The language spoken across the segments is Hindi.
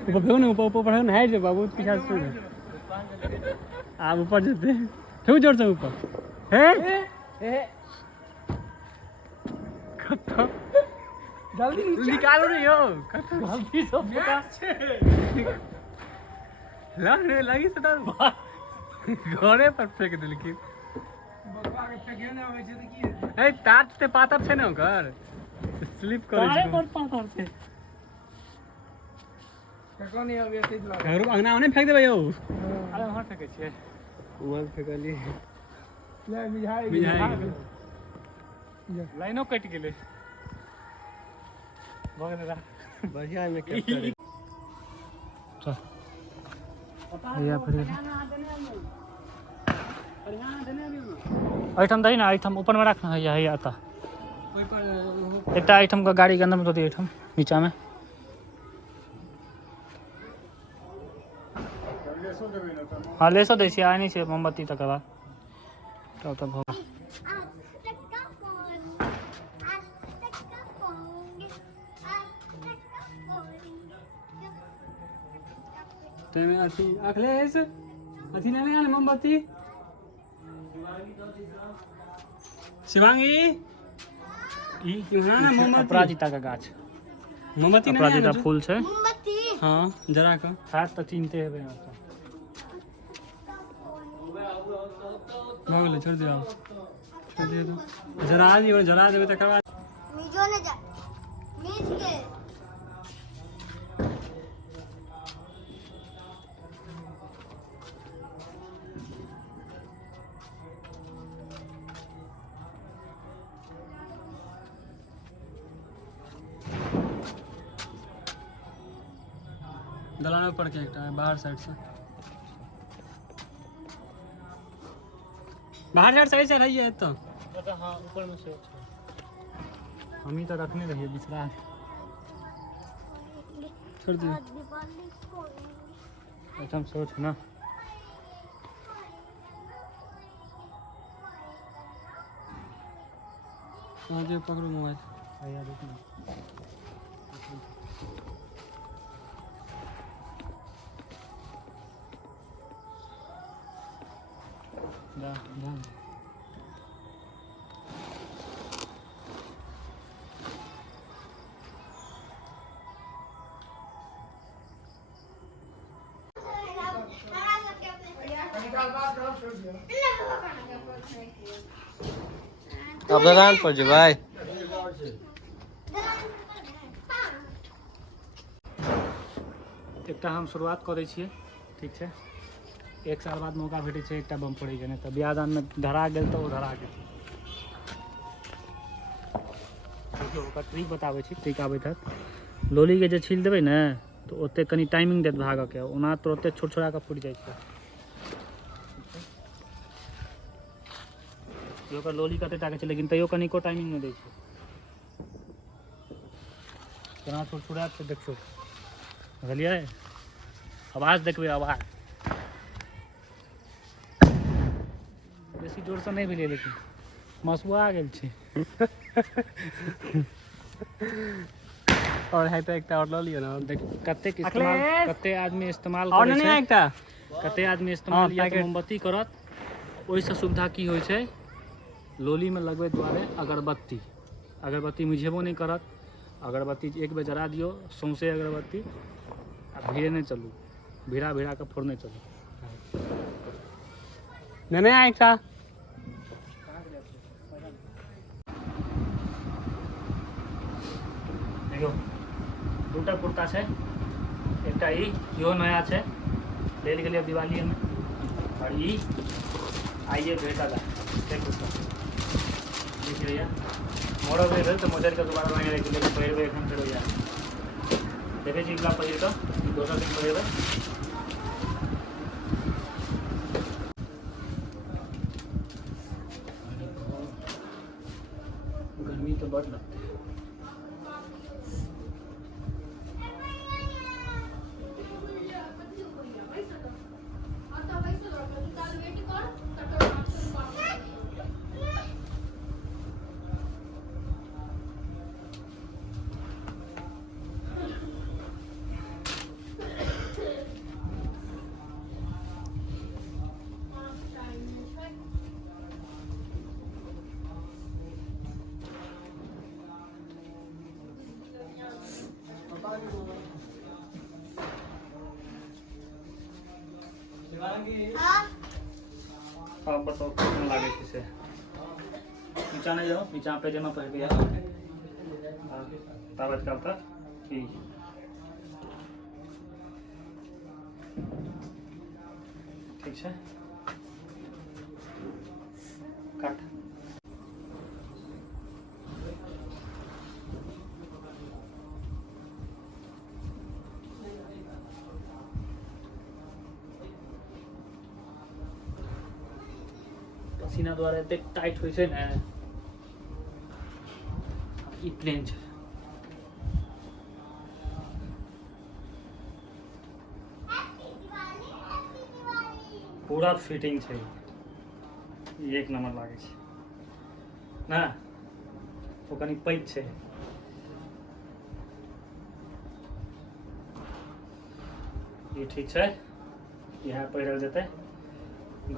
ऊपर फेंको ना, ऊपर फेंको ना, हाइट से बाबू पीछे से आप ऊपर जाते फेंको जोर से ऊपर है खत्म जल्दी निकालो रे यो खत्म जल्दी से लग रे लगी से घरे पर फेंक दे लेकिन बकवा के फेंके ना होय छै त की ए टाट ते पातर छै ने ओकर स्लिप करे छै अरे कोन पातर छै ककरो नहीं आबे एते दुआ घर अंगना ओने फेंक देबै यौ अरे वहां फेंकै छियै वहां फेंकली ले मिझाई लाइनो कट गेलै भगन रा बढ़िया में कैप्चर चल या फिर आइटम दही ना आइटम ऊपर में रखना है यही आता एक आइटम का गाड़ी के अंदर में तो आइटम नीचा में हाँ लेसो दै छियै आइ नहि छै मोमबत्ती तकर बाद तब भऽ तेमे अथी अखलेश अथी लेने आने मोमबत्ती शिवांगी ई क्यों ना मोमबत्ती अपराजिता का गाछ मोमबत्ती नहीं अपराजिता फूल छै मोमबत्ती हां जरा के हाथ त चिन्हते हेबै आप भागले छोड़ दिया तो जरा देबे तकर बाद मिजो ने जा मिज के दलान ऊपर के एकटा है बाहर साइड से बाहर साइड सही से रहिए तो हां ऊपर में से हम ही तो रखने रहिए बिसरा छोड़ दिए एकदम सोच ना आगे पकड़ो मोबाइल भैया देखो जा अब दलान पर जेबै एकटा हम शुरुआत करै छियै ठीक छै एक साल बाद मौका भेटै छै एकटा बम फोड़ै के नहि तऽ बियाह दान में धरा गेल तऽ ओ धरा गेल देखियौ ओकर ट्रिक बताबै छी ट्रिक आबैत हैत लोली के जे छील देबै ने तऽ ओते कनि टाइमिंग देत भागऽ के ओना तुरते छोट छोड़ा के फुटि जाइ छै ओकर लोली कते टा के छै लेकिन तैयो कनिको टाइमिंग में दै छै केना छोट छोड़ा छै देखियौ बुझलियै आवाज देखबै आवाज बेसी जोर से नहीं भेलै लेकिन मसुआ गेल छै और है तो एकटा और ल लियो ना देख कते इस्तेमाल कते आदमी इस्तेमाल करे छै एकटा कते आदमी इस्तेमाल या तो मोमबत्ती करत ओइ से सुविधा की होय छै लोली में लगबै दुआरे अगरबत्ती मिझेबो नहीं करत अगरबत्ती एक बेर जरा दियो सौंसे अगरबत्ती आ भीड़े नहीं चलू भीड़ा भीड़ा के फोड़ने चलू नहीं एकटा देखो दूटा कुर्ता छै एकटा इहो नया छै लेल गेलियै दिवाली में और ई आइए भेटल है कुर्ता देखिए मोड़ो भेल भेल तऽ मोजर के दोबारा मांगे रखिए लेकिन पहिरबै एखन फेरो यार देखै छी इतना पहिर कऽ दोसर दिन पहिरबै गर्मी तो बड़ लगती है अब बताओ कितना लागे छै से नीचा नहीं जाओ नीचा पे जमा पड़ गया ताबत का तक ठीक ठीक है काट पसीना द्वारा एते टाइट होय छै ने ई प्लेन छै पूरा फिटिंग छै एक नंबर लागे छै ना ओ कनी पैक छै ये ठीक छै यहाँ पहिरल जेतै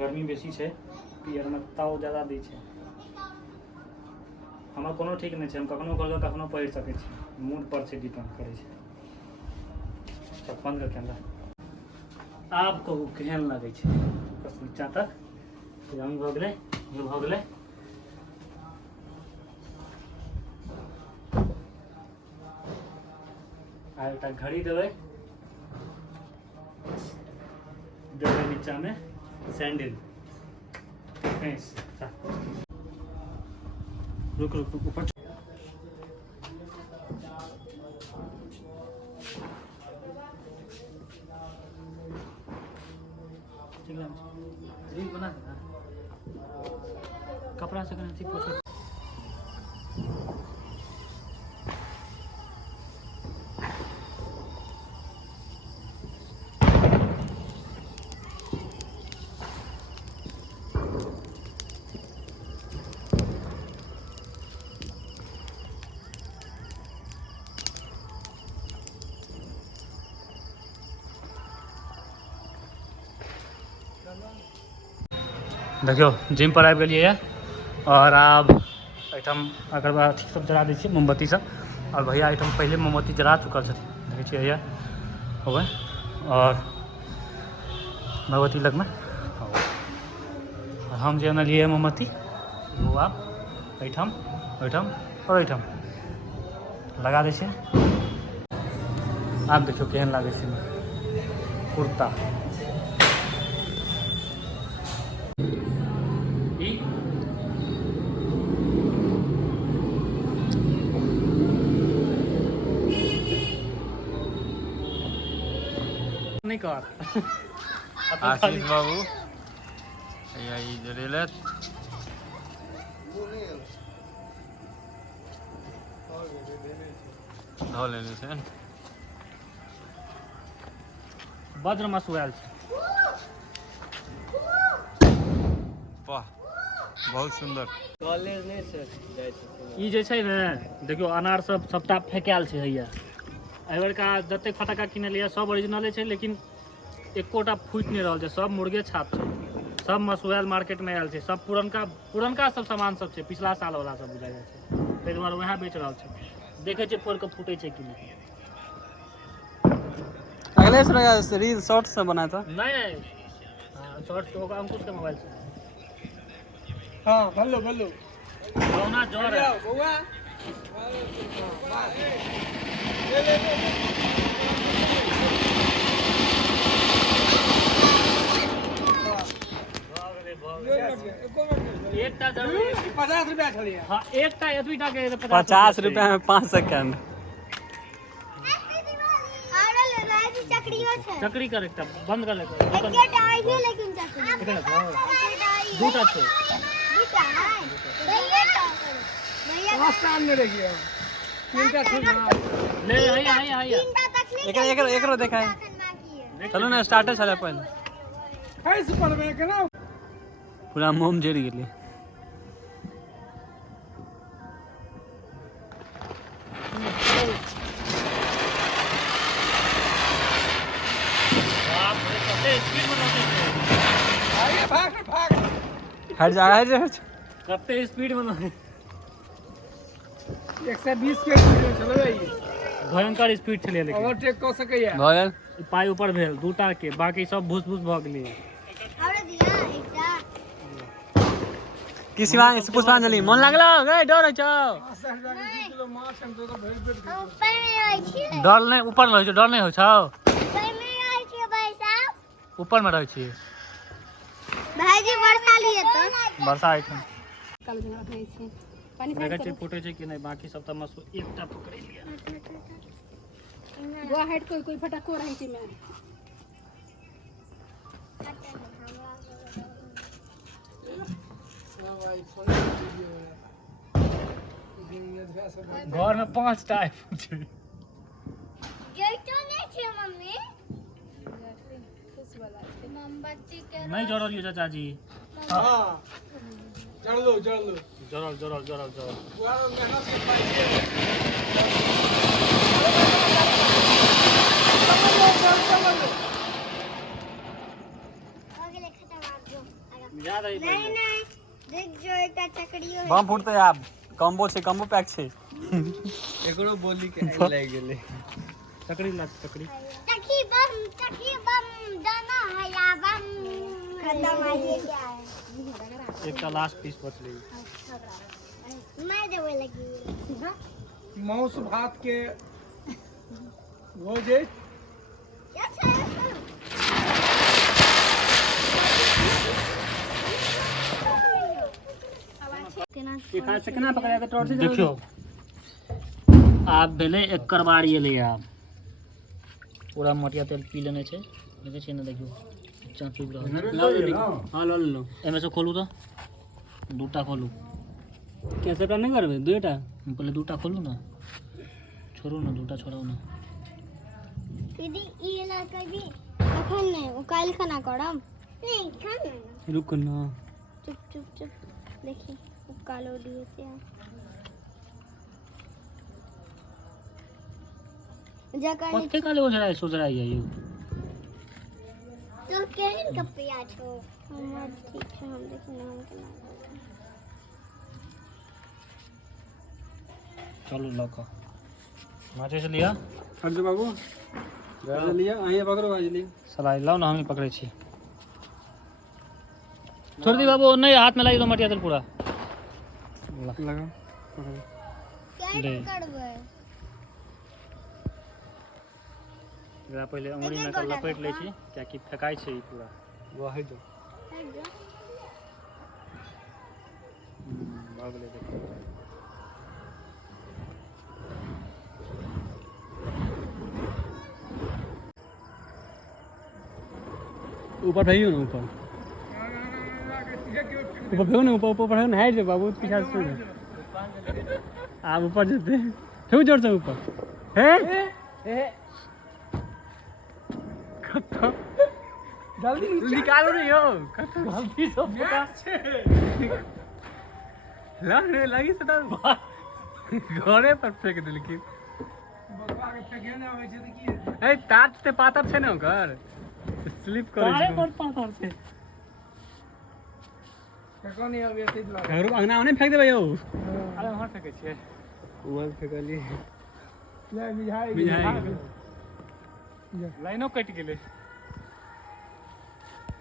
गर्मी बेसी छै पियर में ताव ज़्यादा दै छै हमरा कोनो ठीक नहीं छै हम कखनो कहलो कखनो पहिर सकै छी मूड पर से डिपेंड करे छै सब बंद कर कैमरा आब कहू केहन लागै छै बस नीचा तक रंग भ गेलै ये भ गेलै आ एकटा घड़ी देबै देबै नीचा में सैंडल रुक रुक ऊपर रील बना देना कपड़ा से करना पोछो देखियो जिम पर आबि गेलिए और आब एठम अगरबत्ती सब जरा दै छियै मोमबत्ती सब और भैया एठम पहले मोमबत्ती जरा चुकल छथिन देखै छियै भैया होबै और भगवती लग में हम जे अनलिए मोमबत्ती वो आब एठम ओठम और एठम लगा दै छियै आब देखियो केहन लागै छै कुर्ता नहीं कर आशीष बाबू यही जरेलत धो लेने से वज्र मसुआल छै वाह बहुत सुंदर कॉलेज नहीं से जाय छै ई जे छै ने देखियो अनार सब सबटा फेकायल छै हैया एबर का जते फटाका किनलिए सब ओरिजिनले छै लेकिन एकोटा फूट नहीं रहल छै सब मुर्गे छाप छै सब मसुआल मार्केट में आयल छै सब पुरनका सब सामान सब छै पिछला साल वाला सब बुझाय छै ताहि दुआरे वएह बेच रहल छै देखे छै फोड़ के फूटे छै कि नहीं अगले से रील शॉर्ट से बनाया था नहीं शॉर्ट तो होगा अंकुश के मोबाइल से हां भल्लो भल्लो कौना जोर है बउआ एकटा जरूरी 50 रुपया छलिए हां एकटा एतबीटा के 50 रुपया में 5 सेकंड चक्री कर एकटा बंद कर ले एकटा आई है लेकिन चक्री कितना एकटा आई दूटा छै दूटा है भैया पांचटा ने रखिए तीनटा छै ना ले आइया आइया आइया तीनटा तक ले एकरो देखाय चलो ना स्टार्टर चले पहले कैसे पड़बे केना पूरा मोम जड़ गेलै हट जा कते स्पीड में 120 के स्पीड में चलबे भयंकर स्पीड छले लेकिन ओवरटेक क सकैया पाई ऊपर भेल दूटा के बाकी सब भूस भूस भ गेलै हमरा दिया एकटा की शिवांग पुष्पांजलि मन लागलो गए डर छ हम ऊपर में रहै छी डर नहीं ऊपर रहै छ डर नहीं होइ छ ऊपर में रहै छी भाई साहब ऊपर में रहै छी भाईजी वर्षा लिए तो वर्षा आइ छ काल झगड़ा भइ छै पानी देखै छै फुटै छै कि नहीं, बाकी सब त मसू एकटा पकड़ लिया। बुआ हट कोई फटाको रहै छै में घर में 5 टा आइफोन छै। जइतो नहीं छै मम्मी मोमबत्ती के नहीं जरल ये चाचा जी। हाँ जड़ लो जरल जरल जरल जरल पूरा मेहनत से पाइए आगे लेके मार दो याद आई नहीं नहीं देख जो एकटा चकड़ियो है बम फुटते आब कम्बो छै कम्बो पैक छै एकरो बोली के आई लाग गेले चकड़ी लाग चकड़ी चकी बम दाना है या बम खत्म है ये क्या है एकटा लास्ट पीस बचले। मैं देवे लगी मांस भात के भोजे क्या छै ई खा से केना पकड़ा के टॉर्च देखियो आब भेले एकर बारी एले आब पूरा मटिया तेल पी लेने छै देखे छी ना देखियो चाचू रहल हां ल लो एमे से खोलू तो दूटा खोलू कैसे का नहीं करबे दुईटा पहले दूटा खोलू ना छोड़ू ना दूटा छोड़ाऊ ना दीदी ई ला कभी अखन नहीं ओ काल खाना करम नहीं खाना रुक ना चुप चुप चुप देखी वो कालो दिए थे जगह कते काले हो रहा है सोच रहा है ये तो केहन का प्याज हो हमर ठीक है हम देखी नाम के नाम चलो लको माचे से लिया हट जा बाबू गाज लिया आइए पकड़ो गाज लिया सलाई लाओ ना हम ही पकड़े छी छोड़ दी बाबू नहीं हाथ में लाई दो मटिया तेल पूरा लगा पकड़ क्या ले। करबे एकरा पहले अंगुरी में कर लपेट ले छी क्या कि फेकाई छै ई पूरा वाहे दो भाग ले देखो ऊपर फेंकियो ना ऊपर ऊपर फेंको ना ऊपर फेंको ना हाइट बाबू पीछा से आप ऊपर जाते फेंको जोर से ऊपर है खत्म जल्दी निकालो रे यो खत्म जल्दी से फटा लग रे लगी से घरे पर फेंक देलखिन बकवा के फेंके ना आवे छै त की ए तार से पातर छै ने ओकर स्लिप करे तारे छै पर पाथर छै फेंको नहीं आवे त लगा घरो अंगना में फेंक देबै यौ अरे वहां फेंकै छियै उमर फेंकली ले बिहाई लाइनो कट गेलै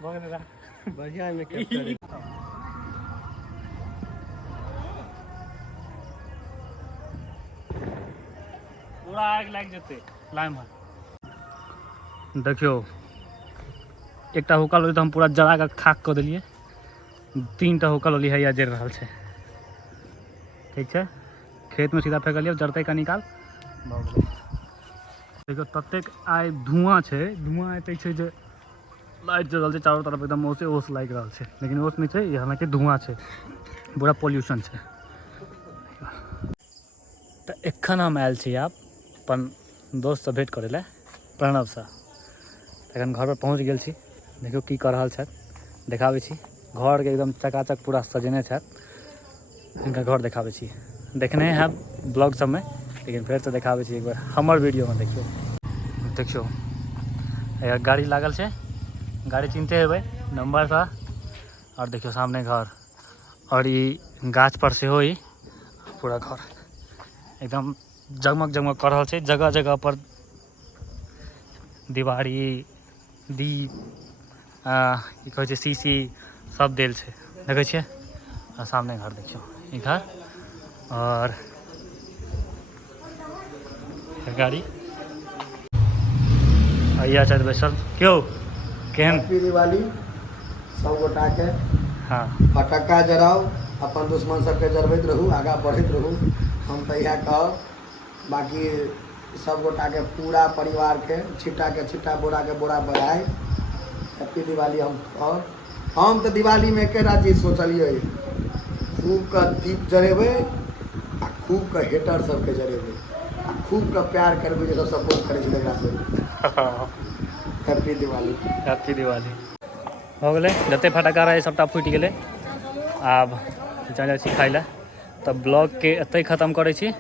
भग दे बढ़िया में कैप्चर पूरा आग लाग जेतै लाइम देखियो एकटा हुक्का लोली तो हम पूरा जला के खाक कर दिलिए 3टा हुक्का लोली है या जड़ रहा है ठीक है खेत में सीधा फेंकलिए जड़ते का निकाल देखियो ततेक आइ धुआं छै धुआं एते छै जे लाइट जलल छै चारों तरफ एकदम ओसे ओस लाग रहल छै लेकिन ओस नहीं छै यहाँ के धुआं छै पूरा पोल्यूशन छै तो एखन हम आयल छी आब अपन दोस्त से भेंट करे ला प्रणव से एखन घर पर पहुँच गेल छी देखियो की कर रहल छथि देखाबै छी घर के एकदम चकाचक पूरा सजेने छथि इनका घर देखाबै छी देखने हैं ब्लॉग सब में लेकिन फिर से देखाबै छी एक बार हमर वीडियो में देखियो देखियो यार गाड़ी लागल छै गाड़ी चिन्हते हेबै नंबर था और देखियो सामने घर और ये गाछ पर से हो पूरा घर एकदम जगमग जगमग कर रहल छै जगह जगह पर दिवारी दीप की कहै छै शीशी सब देल छै देखै छियै सामने घर देखियो ई घर और गाड़ी अइया चाहे बैसल क्यों केहन हैप्पी दिवाली सब गोटा के हाँ फटक्का जराउ अपन दुश्मन सबके जरबैत रहू आगाँ बढ़ैत रहू हम तऽ इएह कहब बाकी सब गोटा के पूरा परिवार के छिट्टा बोरा के बोरा बढ़ाए हैप्पी दिवाली हम कहब हम तऽ दिवाली में एकेटा चीज सोचलिए खूब के दीप जरेबै आ खूब के हेटर सबके जरेबै आ खूब के प्यार करबै जे सब सपोर्ट करै छै एकरा सब हैप्पी दिवाली हो गेलै जते फटक्का रहै सबटा फुटि गेलै आब जाइ छी खाइ लए तऽ ब्लॉग के एतै खत्म करै छी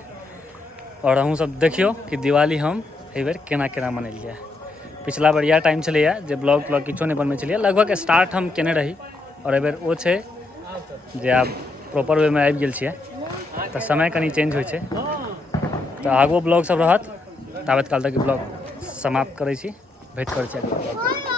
और अहूँ सब देखियो कि दिवाली हम एहि बेर केना मनेलियै पिछला बेर इएह टाइम छलैए जे ब्लॉग किछो नहि बनबै छलियै लगभग स्टार्ट हम केने रही और एहि बेर ओ छै जे आब प्रॉपर वे में आबि गेल छियै तऽ समय कनि चेंज होइ छै तऽ आगो ब्लॉग सब रहत ताबत काल तक ब्लॉग समाप्त करै छी भेट करै छी